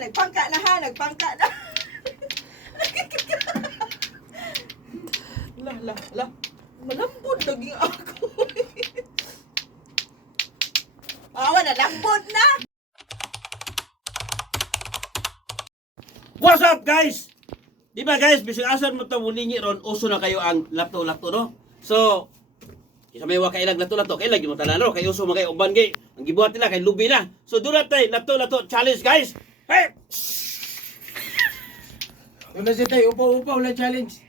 nagpangka na ha, nagpangka na. La. Malambot naging ako. Awa na, lambot na. What's up guys? Di ba guys, bisig asan mo ito mulingi ron, uso na kayo ang lapto-lapto no? So, isa may wa kailang lato-lato, kailang yung tanan no? Kay uso mga kayo uban kay, ang gibuhat nila kay lubi na. So, doon natin, lato-lato challenge guys! Hey! Doon na siya tayo, upaw-upaw na challenge.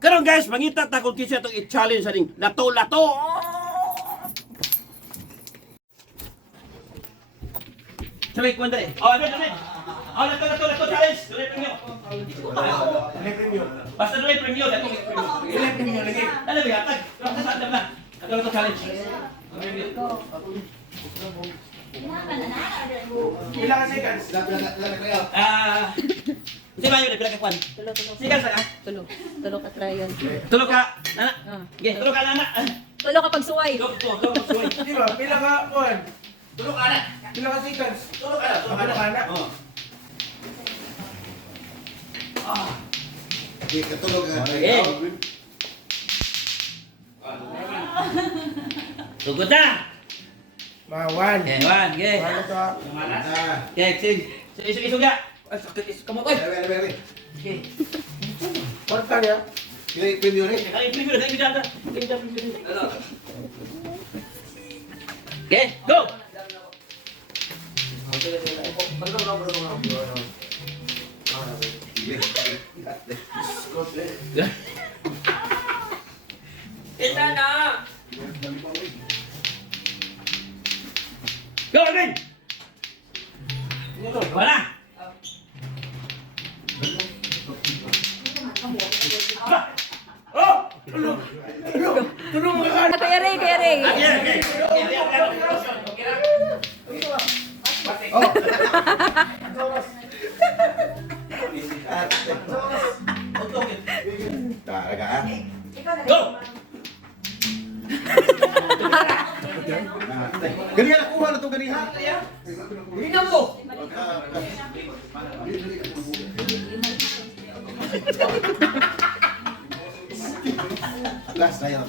Karon guys, mangita ta kung kinsa itong i-challenge sa ning lato-lato! Sabay kwenta eh. Oh, ano? Lato challenge! Dulay premium! Basta dulay premium, dato premium. Ilan premium lagi? Ano ba yatag? Ano sa andam na? Lato challenge. Ilan ka seconds? Hindi ba yun? Pila ka kwan? Sigal sa ka? Tulo ka tryon. Tulog ka, nana. Okay, tulog ka, nana. Tulo ka pagsuway. Tulog, suway. Di ba? Pila ka, Juan? Tulog ka na. Pila ka seconds? Tulog ka na. Tulog ka na? Oo. Hindi, katulog nga. Okay. Tugod na. Mga Juan. Okay, one, okay. Ano to? Okay, sige. Isog ya. Kamu ko. Okay. Porta niya. Yung premium rin. Kali premium, kali bidada. Okay, go. Isa na. Go, Alvin. Wala. Oh! Tulong ka ka! Kuya Ray, Kuya Ray. Okay. Talaga ha? Go! Ganyan nakuha na ito ganiha. Tingnan mo. Last na yun.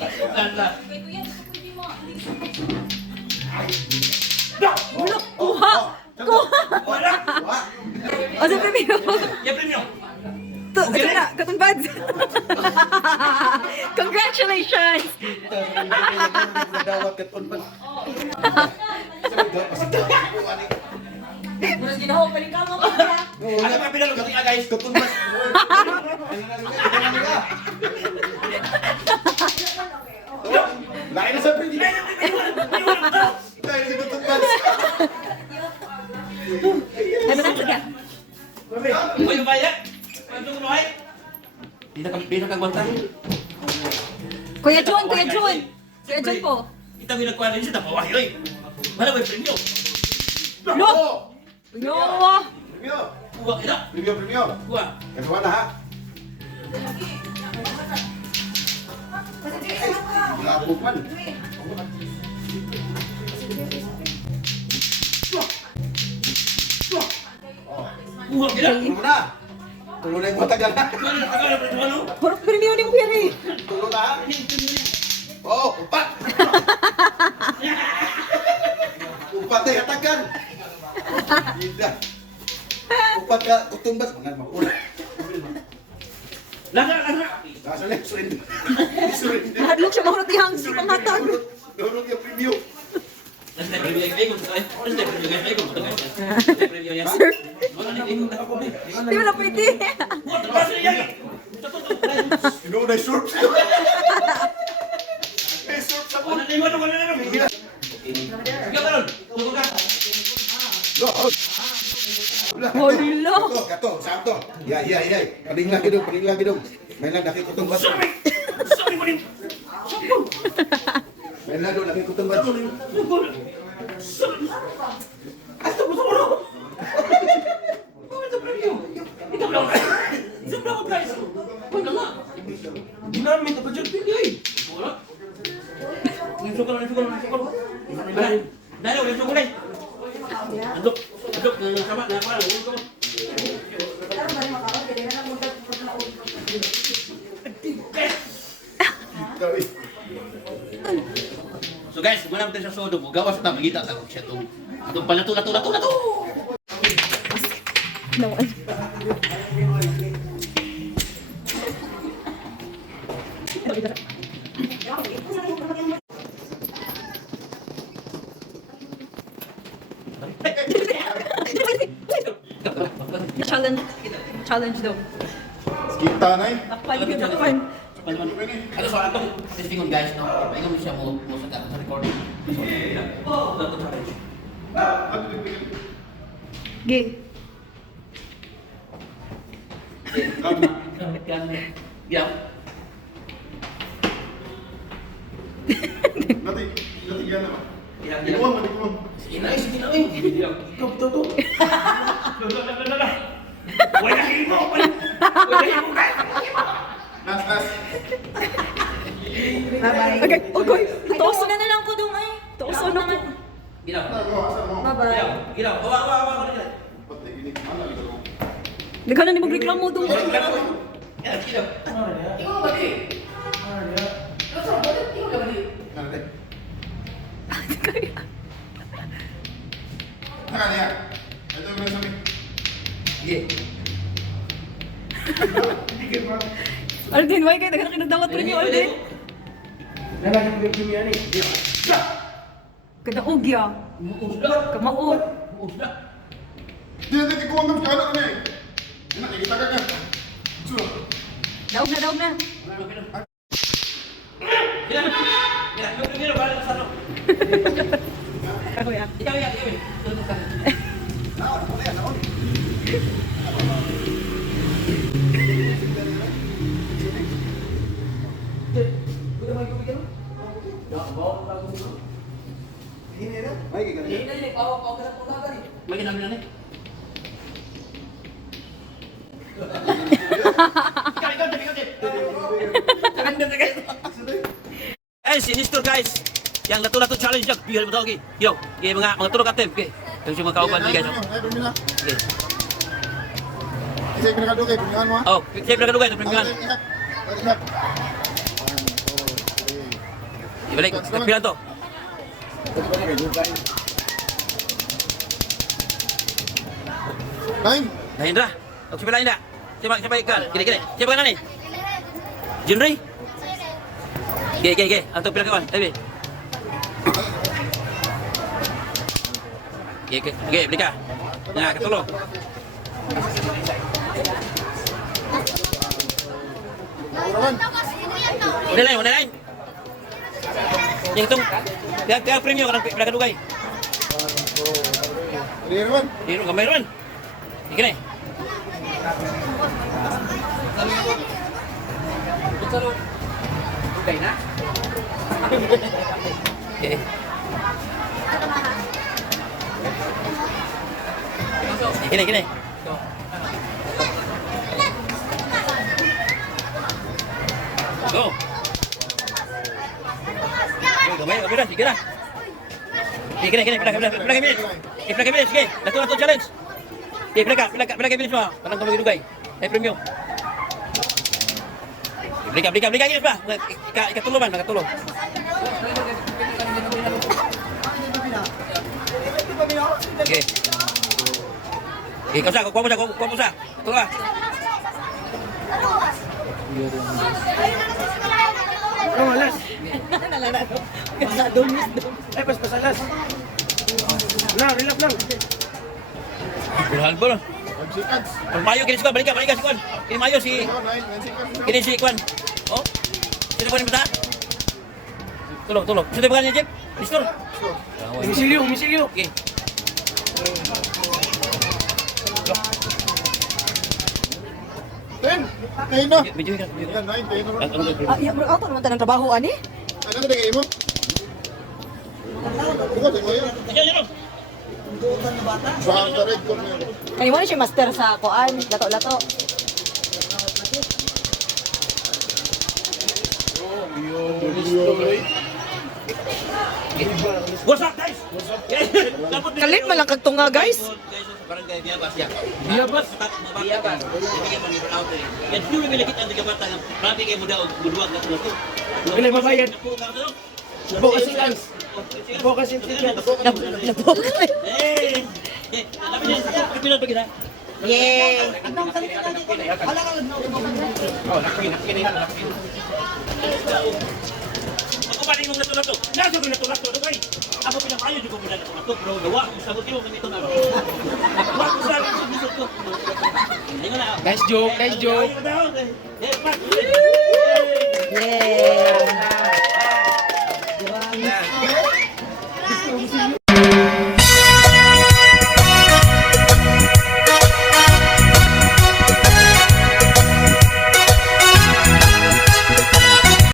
Kuha. Wala. O sa premium. Yung premium. Ito na, katunbad. Congratulations. Dawat ka tulpan. Mas ginawa pa rin ka mo. Ano ba pinalog ka guys? Tutulpas. Lain na sa pwede. Lain na sa tutulpas. Ano na, sige. May bayad. Ano mo ay? Di na kagwanta. Kuya Jun, Kuya Jun. Kuya Jun po. Kita ginagkuha rin siya tapos oy. Wala ba yung premium? No! No! Premium. Kuha kita. Premium. Kuha. Kasuha na ha. Labupan. Kuha kita. Tulong na. Tulong na yung matagal na. Kuha na tagal na ano? Puro premium yung Kuya Ray. Tulong na ha. Oh, upat. Upat na hatagan. Tidak. Upat ka tutumbas. Mga mapula. Laga. Nasa lang, surrender. Surrender. Hadlok siya mahurot ihang si panghatag. Dorong yung premium. Nasa na premium yung ikon. Nasa na premium yung ikon. Nasa na premium yung Sir, Wala na ikon na ako. di mo na pwede. What? Nasa na yan. Ino na surf. May surf sa Wala na yung wala na yung. Ikaw ba ron? Tugod ka. Go. Hala. Kato, sakto. Ya. Paning lagi dong. May lang nakikutong bat. Sorry mo rin. May lang dong nakikutong bat. Ito mo sa ulo. Ito premium. Ito lang. Ito lang guys. Wala nga. Ginamit ako dyan pilay. Wala. Nito ko lang. Dahil ulit ko lang. Andok, sama. So guys, muna natin sa sodo mo. Gawas na magita sa siya itong palato. Naman. Challenge. Challenge daw. Kita na eh. Takpan yun, takpan. Ano so atong testingon guys no. Paingon siya mo sa recording. Gay. Yeah. Nanti yan naman. Ikuha mo. Sige na. Ikaw, to. Wala himo guys. Nas. Okay, okay. Tuoso na lang ko dong ay. Tuoso na ko. Gila. Bye-bye. Gila. Awa. Pati gini. Ano ito? Daghan na ni magreklamo dong. Gila. Ano niya? Nanti. Naka niya. Ito yung sabi. Sige. Aldin, why kayo daghan kinagdawat pa ninyo, Aldin? Lalaki mo yung yan eh. Kadaog ya. Kamaog. Di nanti ikuha mo sa anak na eh. Enak, kita ka ka. Sudah. Daog na. Gila, balik sa ano. Ako ya. Ikaw. Naon, naon. Ay, ganun. May ginamit na ni. Eh, sinister guys. Yang lato-lato challenge jak biar betul lagi. Yo, mga turok atem. Okay. Yung mga kauban ni guys. Okay. Isa pinakado kay pinangan mo. Oh, siap na kadugay pringan. Ibalik, pilan to. Nine. Nahendra. Ako siapa lain dah? Siapa ikan? Kira-kira. Siapa kan ni? Jinri? Ge. Antuk pila kawan. Tapi. Ge, berikan. Nah, ketolong. Mana lain? Yang itu, dia premium kan pila kadugay. Ini Irwan. Ini gambar kan? Ikini. Okay na? Okay. Ikini. Go. Gamay dah, sige na. Ikini, pila minutes, sige. Lato challenge. Pila minutes mo. Kanang kamay dugay. Ay premium. Berikan guys ba? Ikatulungan, nakatulong. Okay. Okay, kau sa. Ito ka. Ano alas? Nalalaro. Kasa dumis dong. Ay, pas-pasalas. Na, relax lang. Bilhan po lang. Seconds. Mayo, kini si Kwan. Balik si Kwan. Kini Mayo si... Nine seconds. Kini si Kwan. Oh? Sino po ni Mata? Tulong. Sino ba niya, Jeff? Mistor? Misilyo. Okay. Ten. Ten na. Medyo ka. Yan, nine. Ten na. Ya, bro, ako naman tanang trabaho ani. Ano ka nagay mo? Bukas mo yan. Ayan. Sa red ko na. Kani mo ni siya master sa kuan, lato-lato. Oh, yo. What's up, guys? Kalit man lang kagtunga, guys. Guys, sa barangay Biyabas yan. Biyabas? Biyabas. Ibigay mo ni Ronaldo eh. Yan, puro may lakit ang nagabata ng marami kayo mo daw, buduwag na ito. Pila mabayad? Focus in guys. Focus in guys. Napokay. Eh! Alam niyo, kapilad pa kita. Yay! Oh, nakpin na yan. Magkumaling mong natulato. Nasa ko natulato. Ano kay? Ako pinakayo, di ko muna natulato. Pero gawa, kung sagot mo, ganito na. Gawa ko sa akin, gusto ko. Ayun na. Nice joke, nice joke. Ayun na. Eh, Pat. Yeah!